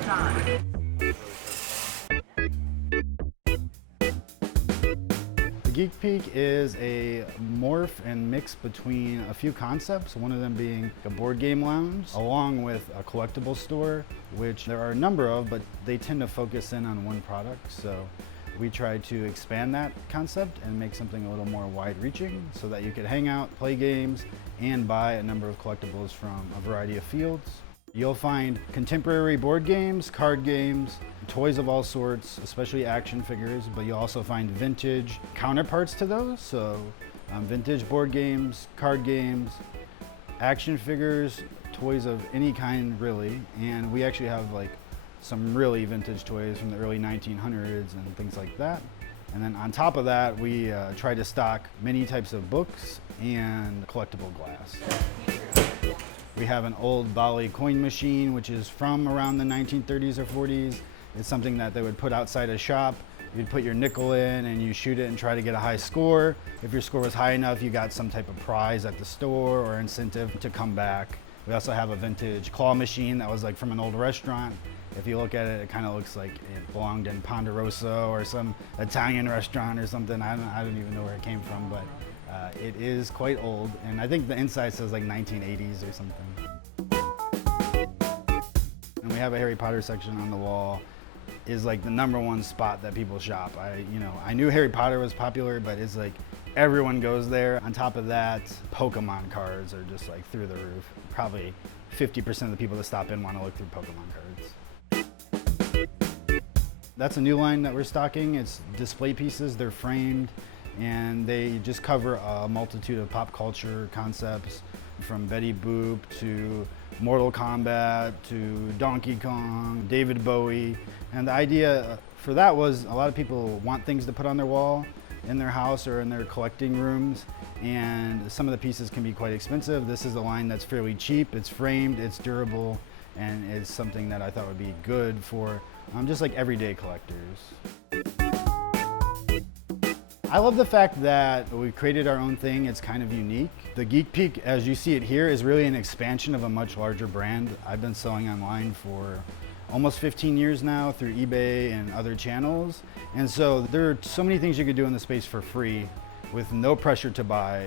time. The Geek Peek is a morph and mix between a few concepts, one of them being a board game lounge, along with a collectible store, which there are a number of, but they tend to focus in on one product. So we try to expand that concept and make something a little more wide-reaching so that you could hang out, play games, and buy a number of collectibles from a variety of fields. You'll find contemporary board games, card games, toys of all sorts, especially action figures, but you'll also find vintage counterparts to those. So vintage board games, card games, action figures, toys of any kind really. And we actually have like some really vintage toys from the early 1900s and things like that. And then on top of that, we try to stock many types of books and collectible glass. We have an old Bali coin machine, which is from around the 1930s or 40s. It's something that they would put outside a shop. You'd put your nickel in and you shoot it and try to get a high score. If your score was high enough, you got some type of prize at the store or incentive to come back. We also have a vintage claw machine that was like from an old restaurant. If you look at it, it kind of looks like it belonged in Ponderosa or some Italian restaurant or something. I don't even know where it came from, but it is quite old. And I think the inside says like 1980s or something. And we have a Harry Potter section on the wall. Is like the #1 spot that people shop. I knew Harry Potter was popular, but it's like everyone goes there. On top of that, Pokemon cards are just like through the roof. Probably 50% of the people that stop in want to look through Pokemon cards. That's a new line that we're stocking. It's display pieces, they're framed, and they just cover a multitude of pop culture concepts, from Betty Boop to Mortal Kombat to Donkey Kong, David Bowie. And the idea for that was a lot of people want things to put on their wall in their house or in their collecting rooms, and some of the pieces can be quite expensive. This is a line that's fairly cheap, it's framed, it's durable, and it's something that I thought would be good for just like everyday collectors. I love the fact that we created our own thing. It's kind of unique. The Geek Peek, as you see it here, is really an expansion of a much larger brand. I've been selling online for almost 15 years now through eBay and other channels. And so there are so many things you could do in the space for free with no pressure to buy.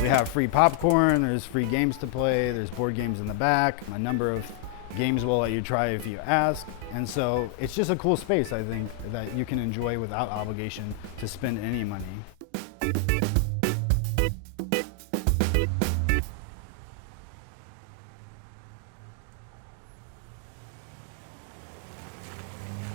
We have free popcorn, there's free games to play, there's board games in the back, a number of games will let you try if you ask. And so it's just a cool space, I think, that you can enjoy without obligation to spend any money.